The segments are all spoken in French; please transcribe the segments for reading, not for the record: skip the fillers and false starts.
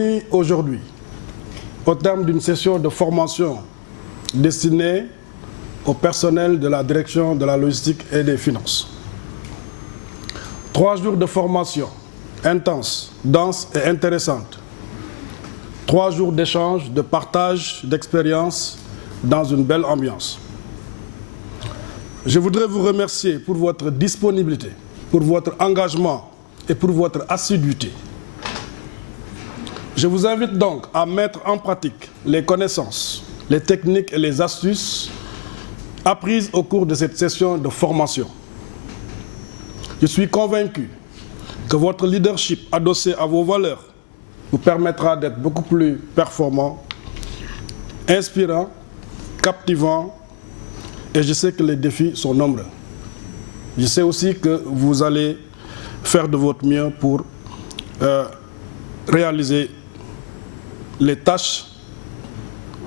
réunis aujourd'hui au terme d'une session de formation destinée au personnel de la direction de la logistique et des finances. 3 jours de formation intense, dense et intéressante. 3 jours d'échange, de partage d'expériences dans une belle ambiance. Je voudrais vous remercier pour votre disponibilité, pour votre engagement et pour votre assiduité. Je vous invite donc à mettre en pratique les connaissances, les techniques et les astuces apprises au cours de cette session de formation. Je suis convaincu que votre leadership adossé à vos valeurs vous permettra d'être beaucoup plus performant, inspirant, captivant, et je sais que les défis sont nombreux. Je sais aussi que vous allez faire de votre mieux pour réaliser les tâches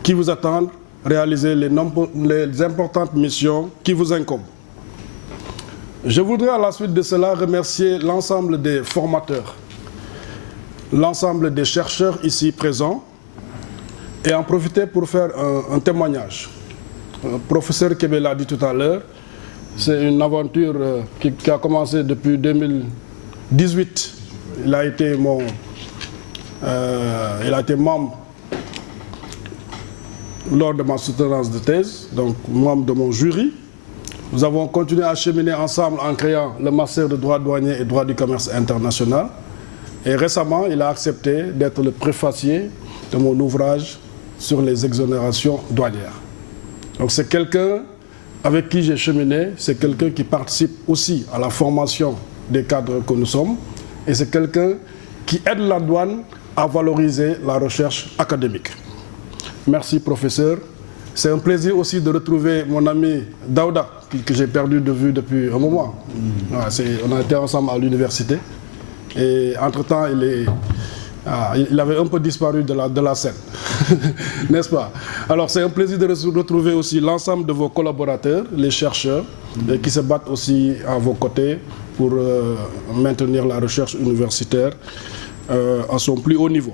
qui vous attendent, réaliser les importantes missions qui vous incombent. Je voudrais à la suite de cela remercier l'ensemble des formateurs, l'ensemble des chercheurs ici présents et en profiter pour faire un témoignage. Le professeur Kébé l'a dit tout à l'heure, c'est une aventure qui a commencé depuis 2018. Il a été membre lors de ma soutenance de thèse, donc membre de mon jury. Nous avons continué à cheminer ensemble en créant le master de droit douanier et droit du commerce international. Et récemment, il a accepté d'être le préfacier de mon ouvrage sur les exonérations douanières. Donc c'est quelqu'un avec qui j'ai cheminé, c'est quelqu'un qui participe aussi à la formation des cadres que nous sommes, et c'est quelqu'un qui aide la douane à valoriser la recherche académique. Merci professeur. C'est un plaisir aussi de retrouver mon ami Daouda, que j'ai perdu de vue depuis un moment. On a été ensemble à l'université, et entre-temps, il avait un peu disparu de la scène, n'est-ce pas? Alors c'est un plaisir de retrouver aussi l'ensemble de vos collaborateurs, les chercheurs, qui se battent aussi à vos côtés pour maintenir la recherche universitaire à son plus haut niveau.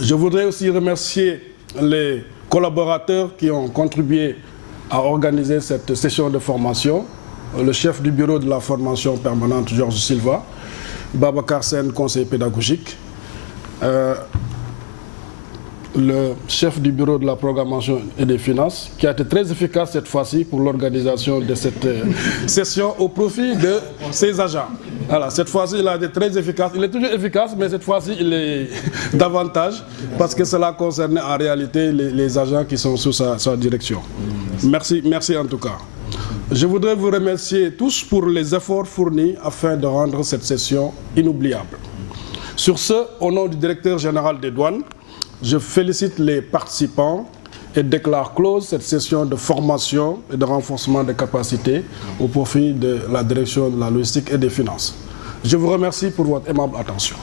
Je voudrais aussi remercier les collaborateurs qui ont contribué à organiser cette session de formation, le chef du bureau de la formation permanente, Georges Silva, Babacar Sen, conseiller pédagogique, le chef du bureau de la programmation et des finances, qui a été très efficace cette fois-ci pour l'organisation de cette session au profit de ses agents. Voilà, cette fois-ci, il a été très efficace. Il est toujours efficace, mais cette fois-ci, il est davantage parce que cela concernait en réalité les agents qui sont sous sa direction. Merci en tout cas. Je voudrais vous remercier tous pour les efforts fournis afin de rendre cette session inoubliable. Sur ce, au nom du directeur général des douanes, je félicite les participants et déclare close cette session de formation et de renforcement des capacités au profit de la direction de la logistique et des finances. Je vous remercie pour votre aimable attention.